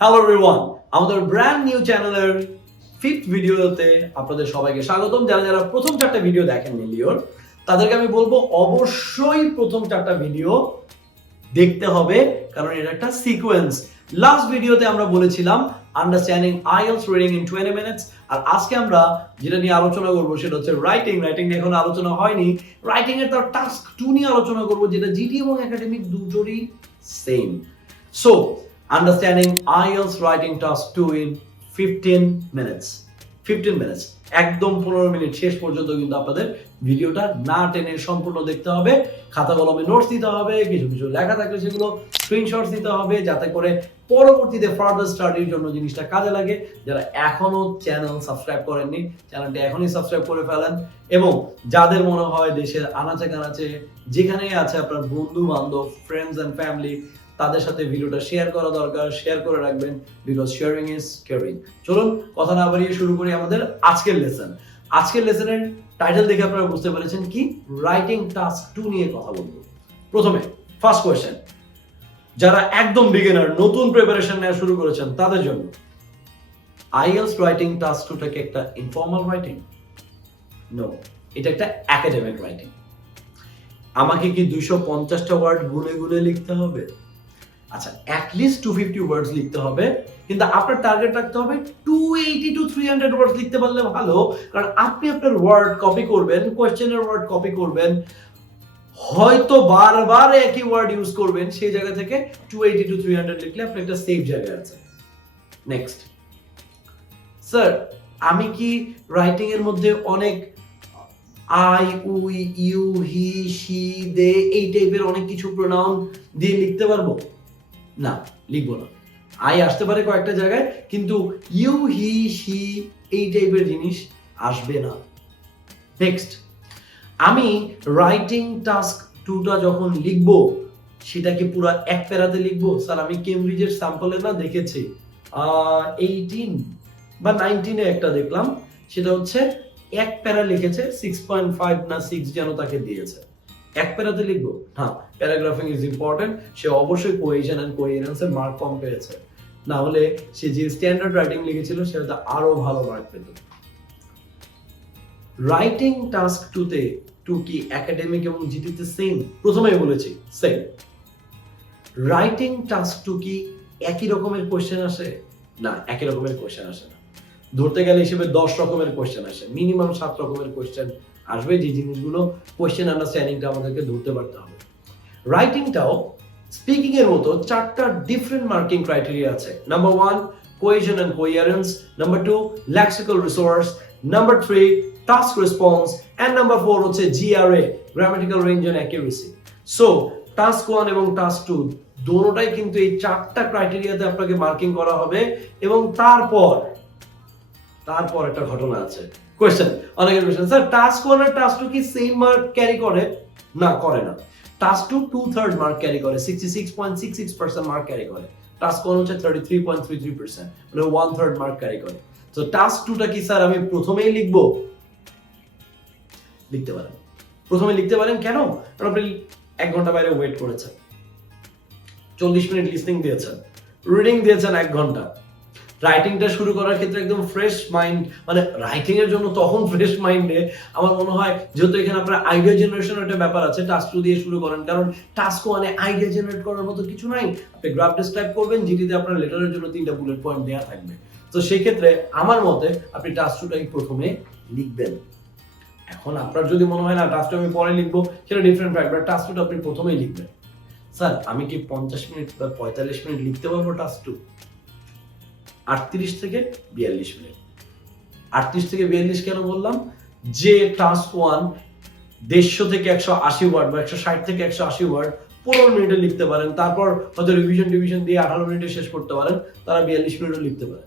Hello everyone আমাদের brand new চ্যানেলের fifth ভিডিওতে আপনাদের সবাইকে স্বাগতম। যারা যারা প্রথম চারটা ভিডিও দেখেননি, লিওর, তাদেরকে আমি বলব, অবশ্যই প্রথম চারটা ভিডিও দেখতে হবে, কারণ এটা একটা সিকোয়েন্স লাস্ট ভিডিওতে আমরা বলেছিলাম understanding IELTS reading in twenty minutes আর আজকে আমরা যেটা নিয়ে আলোচনা করব, সেটা হচ্ছে রাইটিং রাইটিং নিয়ে এখন আলোচনা হয়নি। রাইটিং এর তার টাস্ক টু নিয়ে আলোচনা করব, যেটা জিটি এবং একাডেমিক দুটোরই same so understanding IELTS writing task two in fifteen minutes fifteen minutes একদম পনেরো মিনিট শেষ পর্যন্ত কিন্তু আপনাদের ভিডিওটা না টেনে সম্পূর্ণ দেখতে হবে। খাতা কলমে নোটস দিতে হবে, কিছু কিছু লেখা থাকলে সেগুলো স্ক্রিনশটস দিতে হবে যাতে করে পরবর্তীতে ফার্দার স্টাডির জন্য জিনিসটা কাজে লাগে। যারা এখনও চ্যানেল সাবস্ক্রাইব করেননি চ্যানেলটি এখনই সাবস্ক্রাইব করে ফেলেন। এবং যাদের মনে হয় দেশের আনাচে কানাচে যেখানেই আছে আপনার বন্ধু বান্ধব ফ্রেন্ডস অ্যান্ড ফ্যামিলি তাদের সাথে ভিডিওটা শেয়ার করা দরকার শেয়ার করে রাখবেন বিকজ শেয়ারিং ইজ কেয়ারিং চলুন, কথা না বাড়িয়ে শুরু করি আমাদের আজকের লেসন আজকের লেসনের টাইটেল দেখে আপনারা বুঝতে পেরেছেন কি? রাইটিং টাস্ক টু নিয়ে কথা বলব। প্রথমে ফার্স্ট কোয়েশ্চেন যারা একদম বিগিনার নতুন প্রিপারেশন নেওয়া শুরু করেছেন, তাদের জন্য। আইএলস রাইটিং টাস্ক টুটাকে একটা ইনফর্মাল রাইটিং নো এটা একটা একাডেমিক রাইটিং আমাকে কি দুইশো পঞ্চাশটা ওয়ার্ড গুনে গুনে লিখতে হবে? আচ্ছা অ্যাটলিস্ট টু ফিফটি ওয়ার্ডস লিখতে হবে, কিন্তু আপনার টার্গেট রাখতে হবে two eighty to three hundred words লিখতে পারলে ভালো, কারণ আপনি আপনার ওয়ার্ড কপি করবেন কোয়েশ্চেনের ওয়ার্ড কপি করবেন, হয়তো বারবার একই ওয়ার্ড ইউজ করবেন, সেই জায়গা থেকে two eighty to three hundred লিখলে আপনি একটা সেফ জায়গায় আছে। নেক্সট স্যার আমি কি রাইটিং এর মধ্যে অনেক I we you he she they এই টাইপের অনেক কিছু প্রোনাউন দিয়ে লিখতে পারব? না, লিখব না। আই আসতে পারে কয়েকটা জায়গায়, কিন্তু ইউ হি শি এই টাইপের জিনিস আসবে না। নেক্সট আমি রাইটিং টাস্ক টুটা যখন লিখব সেটা কি পুরো এক প্যারাতে লিখব। স্যার, আমি কেমব্রিজের স্যাম্পলে না দেখেছি। এইটিন বা নাইনটিনে একটা দেখলাম, সেটা হচ্ছে এক প্যারা লিখেছে সিক্স পয়েন্ট ফাইভ না সিক্স যেন তাকে দিয়েছে। এক প্যারাতে লিখব। হ্যাঁ প্যারাগ্রাফিং ইজ ইম্পর্টেন্ট সে অবশ্যই কোহেশন এন্ড কোহেরেন্সের মার্ক কম পেয়েছে। না হলে সে যে স্ট্যান্ডার্ড রাইটিং লিখেছিল সেটা আরও ভালো মার্ক পেত। রাইটিং টাস্ক টুতে টু কি একাডেমিক এবং জিটিতে সেম প্রথমেই বলেছি সেম রাইটিং টাস্ক টু কি একই রকমের কোশ্চেন আসে? না, একই রকমের কোশ্চেন আসে না। ধরতে গেলে হিসেবে দশ রকমের কোশ্চেন আসে। মিনিমাম সাত রকমের কোশ্চেন আসবে, যে জিনিসগুলো কোশ্চেন আন্ডারস্ট্যান্ডিংটা আমাদেরকে ধরতে পারতে হবে। রাইটিংটাও স্পিকিং এর মতো চারটা ডিফারেন্ট মার্কিং ক্রাইটেরিয়া আছে। Number one cohesion and coherence number two lexical resource number three task response and number four হচ্ছে GRA grammatical range and accuracy so task one এবং টাস্ক টু দোনোটাই কিন্তু এই চারটা ক্রাইটেরিয়াতে আপনাকে মার্কিং করা হবে। এবং তারপর তারপর একটা ঘটনা আছে। কোয়েশ্চেন অনেকের কোয়েশ্চেন স্যার টাস্ক ওয়ান আর টাস্ক টু কি সেম মার্ক ক্যারি করে? না করে না। Task two two third mark carry করে। Sixty six point six six percent mark carry করে। টাস্ক ওয়ান হচ্ছে thirty three point three three percent মানে ওয়ান থার্ড মার্ক ক্যারি করে তো টাস্ক টুটা কি স্যার আমি প্রথমেই লিখব? লিখতে পারেন। প্রথমে লিখতে পারেন কেন? কারণ আপনি এক ঘণ্টা বাইরে ওয়েট করেছেন। চল্লিশ মিনিট লিসনিং দিয়েছেন। রিডিং দিয়েছেন এক ঘণ্টা। রাইটিংটা শুরু করার ক্ষেত্রে একদম ফ্রেশ মাইন্ড মানে রাইটিং এর জন্য তখন ফ্রেশ মাইন্ডে আমার মনে হয় যেহেতু এখানে আপনার আইডিয়া জেনারেশন একটা ব্যাপার আছে টাস্ক টু দিয়ে শুরু করেন। কারণ টাস্ক ওয়ানে আইডিয়া জেনারেট করার মতো কিছু নাই। আপনি গ্রাফ ডিসক্রাইব করবেন যেটিতে আপনার লেটারের জন্য তিনটা বুলেট পয়েন্ট দেওয়া থাকবে। তো সেই ক্ষেত্রে আমার মতে আপনি টাস্ক টুটাই প্রথমে লিখবেন। এখন আপনার যদি মনে হয় না টাস্ক টু আমি পরে লিখব, সেটা ডিফারেন্ট ফ্যাক্ট টাস্ক টুটা আপনি প্রথমেই লিখবেন। স্যার, আমি কি পঞ্চাশ মিনিট বা পঁয়তাল্লিশ মিনিট লিখতে পারব টাস্ক টু আটত্রিশ থেকে বিয়াল্লিশ মিনিট। আটত্রিশ থেকে বিয়াল্লিশ কেন বললাম? যে টাস্ক ওয়ান দেড়শো থেকে একশো আশি ওয়ার্ড বা একশো ষাট থেকে একশো আশি ওয়ার্ড পনেরো মিনিটে লিখতে পারেন, তারপর হয়তো রিভিশন টিভিশন দিয়ে আঠারো মিনিটে শেষ করতে পারেন, তারা বিয়াল্লিশ মিনিটও লিখতে পারেন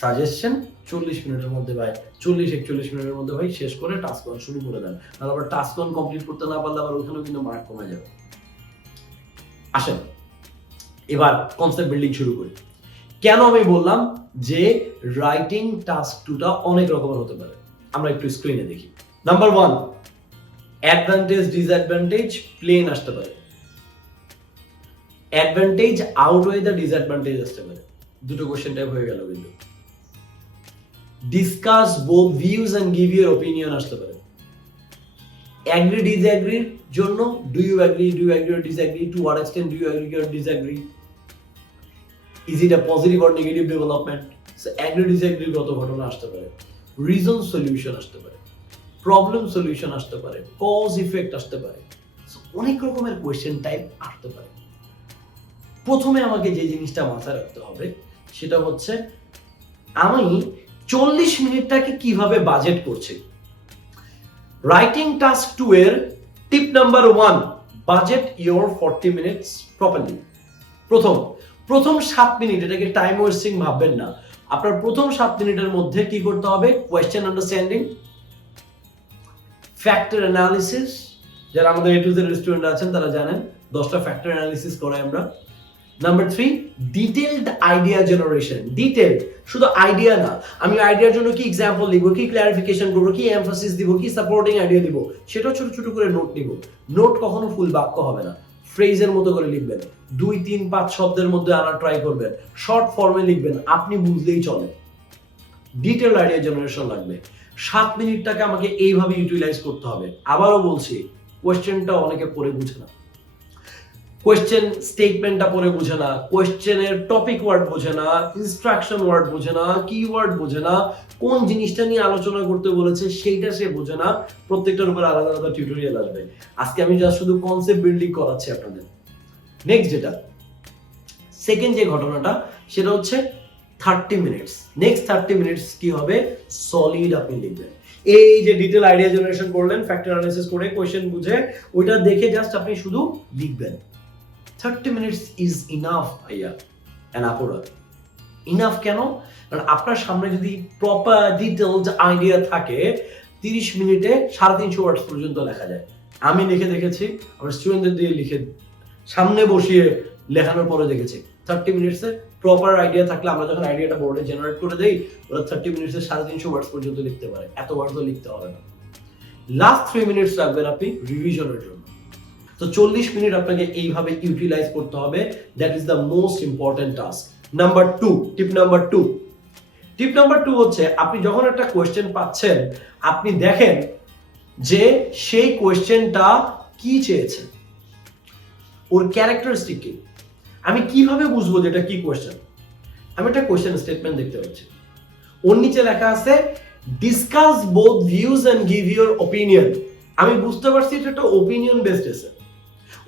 সাজেশন চল্লিশ মিনিটের মধ্যে ভাই, চল্লিশ, একচল্লিশ মিনিটের মধ্যে ভাই শেষ করে টাস্ক ওয়ান শুরু করে দেন। আর আবার টাস্ক ওয়ান কমপ্লিট করতে না পারলে আবার ওখানেও কিন্তু মার্ক কমে যাবে। আসেন, এবার কনসেপ্ট বিল্ডিং শুরু করি। কেন আমি বললাম যে রাইটিং টাস্ক টুটা অনেক রকমের হতে পারে? আমরা একটু স্ক্রিনে দেখি। Number one advantage disadvantage plain আসতে পারে। অ্যাডভান্টেজ আউটওয়ে দ্য ডিসঅ্যাডভান্টেজ আসতে পারে। দুটো কোশ্চেন টাইপ হয়ে গেল কিন্তু। Discuss both views and give your opinion আসতে পারে। অ্যাগ্রি ডিসঅ্যাগ্রির জন্য do you agree do you agree disagree to what extent do you agree disagree is it a positive or negative development agree ডিসঅ্যাগ্রির কত ঘটনা আসতে পারে। রিজন সলিউশন আসতে পারে। প্রবলেম সলিউশন আসতে পারে। কজ ইফেক্ট আসতে পারে। অনেক রকমের কোয়েশ্চেন টাইপ আসতে পারে। প্রথমে আমাকে যে জিনিসটা মাথায় রাখতে হবে, সেটা হচ্ছে আমি চল্লিশ মিনিটটাকে কীভাবে বাজেট করছি? রাইটিং টাস্ক টু এর tip number one budget your forty minutes properly প্রথম প্রথম সাত মিনিট, এটাকে টাইম ওয়েস্টিং ভাববেন না। আপনার প্রথম সাত মিনিটের মধ্যে কি করতে হবে? কোয়েশ্চেন আন্ডারস্ট্যান্ডিং ফ্যাক্টর অ্যানালিসিস যারা আমাদের এ টু জেড রেস্টুরেন্ট আছেন, তারা জানেন, দশটা ফ্যাক্টর অ্যানালিসিস করে আমরা। Number three detailed idea generation detailed শুধু আইডিয়া না, আমি আইডিয়ার জন্য কি এক্সাম্পল দিব কি ক্লারিফিকেশন করব, কি এমফাসিস দিব, কি সাপোর্টিং আইডিয়া দিব, সেটাও ছোট ছোট করে নোট নিব। নোট কখনো ফুল বাক্য হবে না। ফ্রেজের মতো করে লিখবেন। দুই, তিন, পাঁচ শব্দের মধ্যে আনার ট্রাই করবেন। শর্ট ফর্মে লিখবেন, আপনি বুঝলেই চলে। ডিটেল আইডিয়া জেনারেশন লাগবে। সাত মিনিটটাকে আমাকে এইভাবে ইউটিলাইজ করতে হবে। আবারও বলছি কোয়েশ্চেনটা অনেকে পড়ে বুঝে না। কোয়েশ্চেন স্টেটমেন্টটা পড়ে বোঝে না কোয়েশ্চেনের টপিক ওয়ার্ড বোঝে না ইনস্ট্রাকশন ওয়ার্ড বোঝে না কি ওয়ার্ড বোঝে না, কোন জিনিসটা নিয়ে আলোচনা করতে বলেছে সেইটা সে বোঝে না, প্রত্যেকটার উপর আলাদা আলাদা টিউটোরিয়াল আসবে। আজকে আমি যা শুধু কনসেপ্ট বিল্ডিং করাচ্ছি আপনাদের। নেক্সট যেটা সেকেন্ড যে ঘটনাটা, সেটা হচ্ছে thirty minutes next thirty minutes কি হবে? সলিড আপনি লিখবেন। এই যে ডিটেল আইডিয়া জেনারেশন করলেন ফ্যাক্টর অ্যানালিসিস করে কোয়েশ্চেন বুঝে, ওইটা দেখে জাস্ট আপনি শুধু লিখবেন। থার্টি মিনিটস ইজ ইনাফ ভাইয়া. অ্যান আপুরা ইনাফ কেন? কারণ আপনার সামনে যদি প্রপার ডিটেলড আইডিয়া থাকে, তিরিশ মিনিটে সাড়ে তিনশো ওয়ার্ডস পর্যন্ত লেখা যায়। আমি লিখে দেখেছি, আমার স্টুডেন্টদের দিয়ে লিখে সামনে বসিয়ে লেখানোর পরে দেখেছি। থার্টি মিনিটসে প্রপার আইডিয়া থাকলে আমরা যখন আইডিয়াটা বোর্ডে জেনারেট করে দেই, ওরা থার্টি মিনিটসে সাড়ে তিনশো ওয়ার্ডস পর্যন্ত লিখতে পারে। এত ওয়ার্ডসও লিখতে হবে না। লাস্ট থ্রি মিনিটস রাখবেন আপনি রিভিশনের জন্য। তো চল্লিশ মিনিট আপনাকে এইভাবে ইউটিলাইজ করতে হবে। That is the most important task number two tip number two tip number two হচ্ছে, আপনি যখন একটা কোয়েশ্চেন পাচ্ছেন, আপনি দেখেন যে সেই কোয়েশ্চেনটা কি চেয়েছে? ওর ক্যারেক্টারিস্টিক কি? আমি কীভাবে বুঝব যে এটা কি কোয়েশ্চেন আমি একটা কোয়েশ্চেন স্টেটমেন্ট দেখতে পাচ্ছি। ওর নিচে লেখা আছে discuss both views and give your opinion আমি বুঝতে পারছি এটা একটা opinion based essay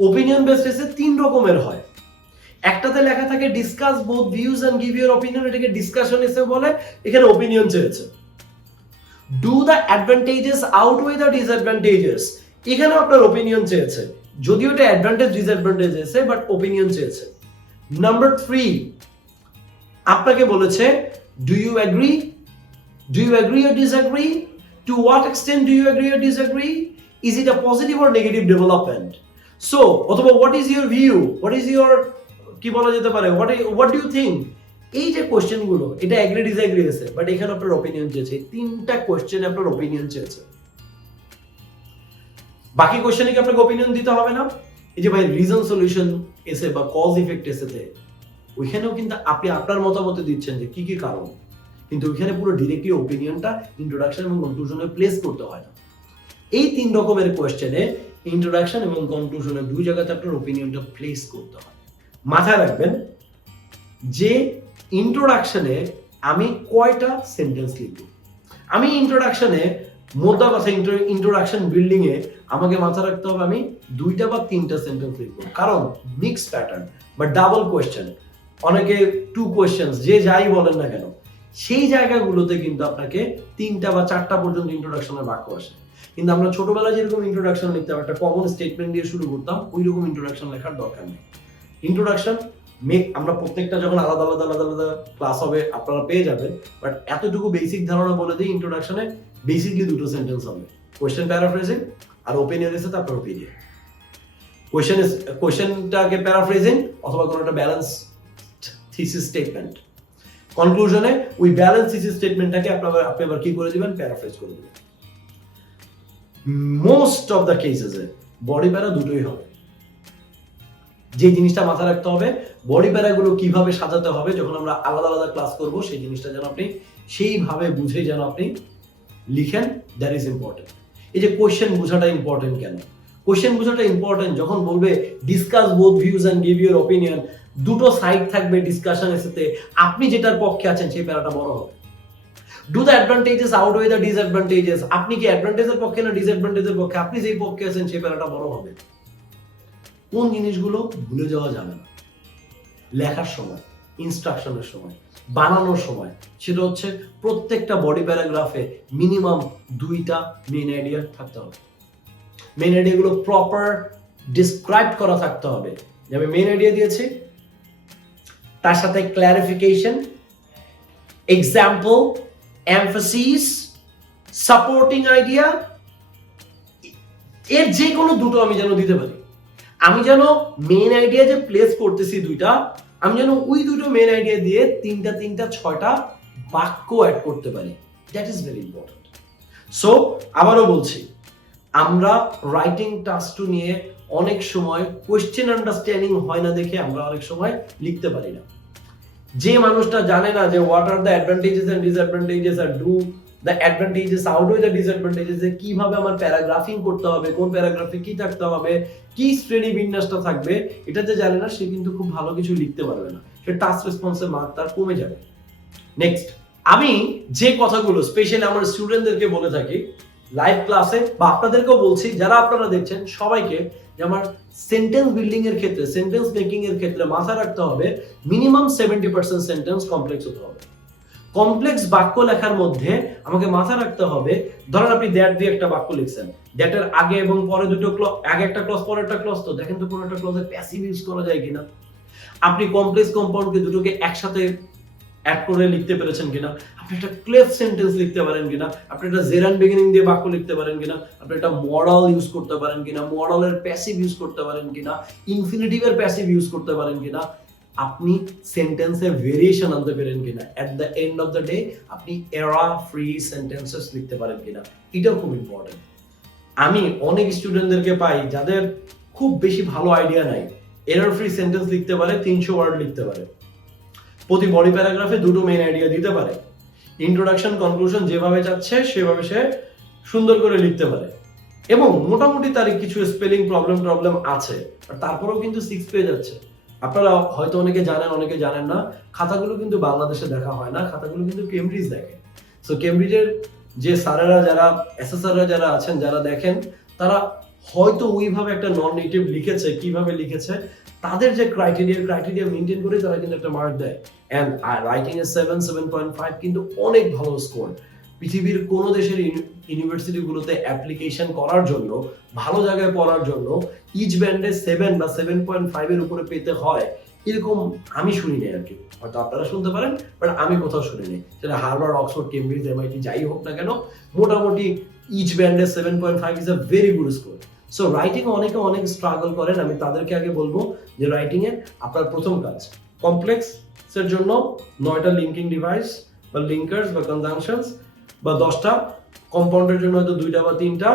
opinion based essay তিন রকমের হয়। একটাতে লেখা থাকে discuss both views and give your opinion এটাকে ডিসকাশন এসে বলে, এখানে ওপিনিয়ন চেয়েছে। Do the advantages out outweigh the disadvantages এখানে আপনার ওপিনিয়ন চেয়েছে। যদিও এটা advantage disadvantage essay but opinion চেয়েছে। নাম্বার থ্রি আপনাকে বলেছে do you agree do you agree or disagree to what extent do you agree or disagree is it a positive or negative development so অথবা what is your view what is your কি বলা যেতে পারে? What what you think এই যে কোয়েশ্চেনগুলো, এটা agree disagree আছে but এখানে আপনার ওপিনিয়ন চেয়েছে। তিনটা কোয়েশ্চেনে আপনার ওপিনিয়ন চেয়েছে। বাকি কোয়েশ্চেনে কি আপনাকে ওপিনিয়ন দিতে হবে না? এই যে ভাই রিজন সলিউশন এসে বা কজ ইফেক্ট এসেতে ওইখানেও কিন্তু আপনি আপনার মতামতে দিচ্ছেন যে কি কি কারণ। কিন্তু ওইখানে পুরো ডিরেক্টলি ওপিনিয়নটা ইন্ট্রোডাকশন এবং কনক্লুশনে প্লেস করতে হয় না। এই তিন রকমের কোয়েশ্চেনে ইন্ট্রোডাকশন এবং কনক্লুশনে দুই জায়গাতে আপনার ওপিনিয়নটা প্লেস করতে হয়। মাথায় রাখবেন যে ইন্ট্রোডাকশনে আমি কয়টা সেন্টেন্স লিখব? আমি ইন্ট্রোডাকশনে মোদ্দা কথা ইন্ট্রোডাকশন বিল্ডিং এ আমাকে মাথা রাখতে হবে আমি দুইটা বা তিনটা সেন্টেন্স লিখব। কারণ মিক্স প্যাটার্ন বা ডাবল কোয়েশ্চেন অনেকে টু কোয়েশ্চেন যে যাই বলেন না কেন, সেই জায়গাগুলোতে কিন্তু আপনাকে তিনটা বা চারটা পর্যন্ত ইন্ট্রোডাকশনের বাক্য আসে। কিন্তু আমরা ছোটবেলায় যেরকম ইন্ট্রোডাকশন লিখতাম একটা কমন স্টেটমেন্ট দিয়ে শুরু করতাম ওই রকম ইন্ট্রোডাকশন লেখার দরকার নেই। ইন্ট্রোডাকশন মেক আমরা প্রত্যেকটা যখন আলাদা আলাদা আলাদা আলাদা ক্লাস হবে, আপনারা পেয়ে যাবেন বাট এতটুকু বেসিক ধারণা বলে দিই ইন্ট্রোডাকশনে বেসিকলি দুটো সেন্টেন্স হবে। কোয়েশ্চেন প্যারাফ্রেজিং আর ওপিনিয়ন এসে তারপর ওপিনিয়ন কোয়েশ্চেন কোয়েশ্চেনটাকে প্যারাফ্রেজিং অথবা কোনো একটা ব্যালেন্স থিসিস স্টেটমেন্ট কনক্লুশনে ওই ব্যালেন্স থিসিস স্টেটমেন্টটাকে আপনার, আপনি আবার কি করে দিবেন? প্যারাফ্রেজ করে দিবেন। মোস্ট অফ দ্য কেসেসে বডি প্যারা দুটোই হবে। যে জিনিসটা মাথায় রাখতে হবে বডি প্যারাগুলো কীভাবে সাজাতে হবে, যখন আমরা আলাদা আলাদা ক্লাস করব, সেই জিনিসটা যেন আপনি সেইভাবে বুঝে যেন আপনি লিখেন দ্যাট ইজ ইম্পর্টেন্ট এই যে কোয়েশ্চেন বোঝাটা ইম্পর্টেন্ট কেন? কোয়েশ্চেন বোঝাটা ইম্পর্টেন্ট যখন বলবে discuss both views and give your opinion দুটো সাইড থাকবে ডিসকাশনের সাথে। আপনি যেটার পক্ষে আছেন, সেই প্যারাটা বড় হবে। Do the advantages outweigh the disadvantages আপনি কি অ্যাডভান্টেজের পক্ষে না ডিসঅ্যাডভান্টেজের পক্ষে? আপনি যেই পক্ষে আছেন, সেই প্যারাটা বড় হবে। কোন জিনিসগুলো ভুলে যাওয়া যাবে না। লেখার সময় ইনস্ট্রাকশনের সময়, বানানোর সময়, সেটা হচ্ছে প্রত্যেকটা বডি প্যারাগ্রাফে মিনিমাম দুইটা মেন আইডিয়া থাকতে হবে। মেন আইডিয়াগুলো প্রপার ডিসক্রাইব করা থাকতে হবে। যে আমি মেন আইডিয়া দিয়েছি, তার সাথে clarification example emphasis supporting idea এর যে কোনো দুটো আমি যেন দিতে পারি। আমি যেন মেন আইডিয়া যে প্লেস করতেছি দুইটা, আমি যেন ওই দুটো মেন আইডিয়া দিয়ে তিনটা তিনটা, ছয়টা বাক্য অ্যাড করতে পারি। That is very important so আবারও বলছি, আমরা রাইটিং টাস্ক নিয়ে অনেক সময় কোয়েশ্চেন আন্ডারস্ট্যান্ডিং হয় না দেখে আমরা অনেক সময় লিখতে পারি না। যে মানুষটা জানে না যে what are the advantages and disadvantages R do the advantages outweigh the disadvantages কীভাবে আমার প্যারাগ্রাফিং করতে হবে, কোন প্যারাগ্রাফে কি থাকতে হবে, কি শ্রেণি বিন্যাসটা থাকবে এটা যে জানে না, সে কিন্তু খুব ভালো কিছু লিখতে পারবে না। সে টাস্ক রেসপন্সের মার্ক তার কমে যাবে। নেক্সট আমি যে কথাগুলো স্পেশালি আমার স্টুডেন্টদেরকে বলে থাকি লাইভ ক্লাসে বা আপনাদেরকেও বলছি, যারা আপনারা দেখছেন, সবাইকে আমার সেন্টেন্স বিল্ডিং এর ক্ষেত্রে সেন্টেন্স মেকিং এর ক্ষেত্রে মাথায় রাখতে হবে minimum seventy percent sentence complex হতে হবে। কমপ্লেক্স বাক্য লেখার মধ্যে আমাকে মাথায় রাখতে হবে, ধরেন আপনি দ্যাট দিয়ে একটা বাক্য লিখছেন। দ্যাটের আগে এবং পরে দুটো ক্লজ আগে একটা ক্লস পরে একটা ক্লজ তো, দেখেন তো কোনো একটা ক্লজে প্যাসিভ ইউজ করা যায় কিনা। আপনি কমপ্লেক্স কম্পাউন্ডকে দুটোকে একসাথে অ্যাড করে লিখতে পেরেছেন কিনা। আপনি একটা ক্লেভ সেন্টেন্স লিখতে পারেন কিনা, আপনি একটা জেরান বিগিনিং দিয়ে বাক্য লিখতে পারেন কিনা, আপনি একটা মডাল ইউজ করতে পারেন কিনা মডালের প্যাসিভ ইউজ করতে পারেন কিনা ইনফিনিটিভের প্যাসিভ ইউজ করতে পারেন কিনা, আপনি সেন্টেন্সে ভেরিয়েশন আনতে পারেন কিনা at the end of the day আপনি এরা ফ্রি সেন্টেন্সেস লিখতে পারেন কিনা, এটাও খুব ইম্পর্টেন্ট আমি অনেক স্টুডেন্টদেরকে পাই যাদের খুব বেশি ভালো আইডিয়া নাই এরার ফ্রি সেন্টেন্স লিখতে পারে, তিনশো ওয়ার্ড লিখতে পারে, প্রতি বডি প্যারাগ্রাফে দুটো মেইন আইডিয়া দিতে পারে ইন্ট্রোডাকশন কনক্লুশন যেভাবে চাচ্ছে সেভাবে সে সুন্দর করে লিখতে পারে। এবং মোটামুটি তার কিছু স্পেলিং প্রবলেম প্রবলেম আছে। তারপরেও কিন্তু সিক্স পেয়ে যাচ্ছে। আপনারা হয়তো অনেকে জানেন অনেকে জানেন না, খাতাগুলো কিন্তু বাংলাদেশে দেখা হয় না, খাতাগুলো কিন্তু কেমব্রিজ দেখে। সো কেমব্রিজের যে স্যারেরা, যারা এসএসআররা যারা আছেন, যারা দেখেন, তারা হয়তো ওইভাবে একটা নন নেটিভ লিখেছে, কীভাবে লিখেছে তাদের যে ক্রাইটেরিয়া ক্রাইটেরিয়া মেনটেন করে তারা কিন্তু একটা মার্ক দেয়। অ্যান্ড রাইটিং এ সেভেন সেভেন পয়েন্ট ফাইভ কিন্তু অনেক ভালো স্কোর পৃথিবীর কোন দেশের ইউনিভার্সিটিগুলোতে অ্যাপ্লিকেশন করার জন্য, ভালো জায়গায় পড়ার জন্য ইচ ব্যান্ডে সেভেন বা সেভেন পয়েন্ট ফাইভ এর উপরে পেতে হয়, এরকম আমি শুনি শুনিনি আর কি। হয়তো আপনারা শুনতে পারেন বাট আমি কোথাও শুনিনি। সেটা হার্ভার্ড, অক্সফোর্ড, কেমব্রিজ, এমআইটি, যাই হোক না কেন, মোটামুটি ইচ ব্যান্ডে seven point five is a very good score so writing অনেকে অনেক স্ট্রাগল করেন, আমি তাদেরকে আগে বলব যে রাইটিং এর আপনার প্রথম কাজ। কমপ্লেক্স এর জন্য নয়টা লিঙ্কিং ডিভাইস বা লিঙ্কার্স বা কনজাংশনস বা দশটা কম্পাউন্ডের জন্য হয়তো দুইটা বা তিনটা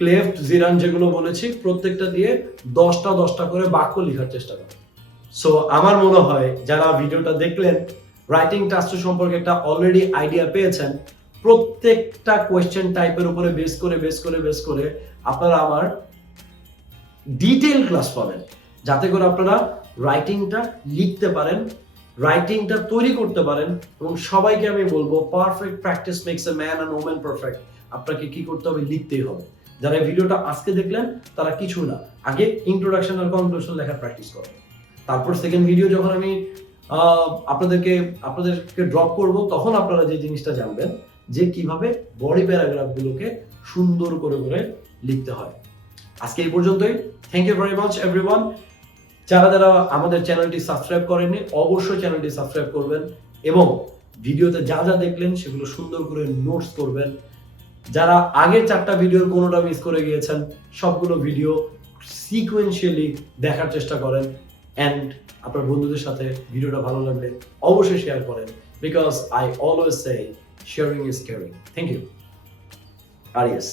ক্লেফট জিরান যেগুলো বলেছি, প্রত্যেকটা দিয়ে দশটা দশটা করে বাক্য লেখার চেষ্টা করো সো আমার মনে হয় যারা ভিডিওটা দেখলেন রাইটিং টাস্ক সম্পর্কে একটা অলরেডি আইডিয়া পেয়েছেন প্রত্যেকটা কোয়েশ্চেন টাইপের উপরে বেস করে বেস করে বেস করে আপনারা আমার ডিটেল ক্লাস পাবেন। যাতে করে আপনারা রাইটিংটা লিখতে পারেন রাইটিংটা তৈরি করতে পারেন এবং সবাইকে আমি বলব perfect practice makes a man and women perfect আপনাকে কি করতে হবে? লিখতেই হবে। যারা ভিডিওটা আজকে দেখলেন, তারা কিছু না। আগে ইন্ট্রোডাকশন আর কনক্লুশন লেখার প্র্যাকটিস করো। তারপর সেকেন্ড ভিডিও যখন আমি আপনাদেরকে আপনাদেরকে ড্রপ করব, তখন আপনারা যে জিনিসটা জানবেন যে কীভাবে বডি প্যারাগ্রাফগুলোকে সুন্দর করে করে লিখতে হয়। আজকে এই পর্যন্তই। Thank you very much everyone যারা যারা আমাদের চ্যানেলটি সাবস্ক্রাইব করেননি, অবশ্যই চ্যানেলটি সাবস্ক্রাইব করবেন এবং ভিডিওতে যা যা দেখলেন সেগুলো সুন্দর করে নোটস করবেন। যারা আগের চারটা ভিডিওর কোনোটা মিস করে গিয়েছেন, সবগুলো ভিডিও সিকোয়েন্সিয়ালি দেখার চেষ্টা করেন অ্যান্ড আপনার বন্ধুদের সাথে ভিডিওটা ভালো লাগলে অবশ্যই শেয়ার করেন। Because I always say sharing is caring thank you R yes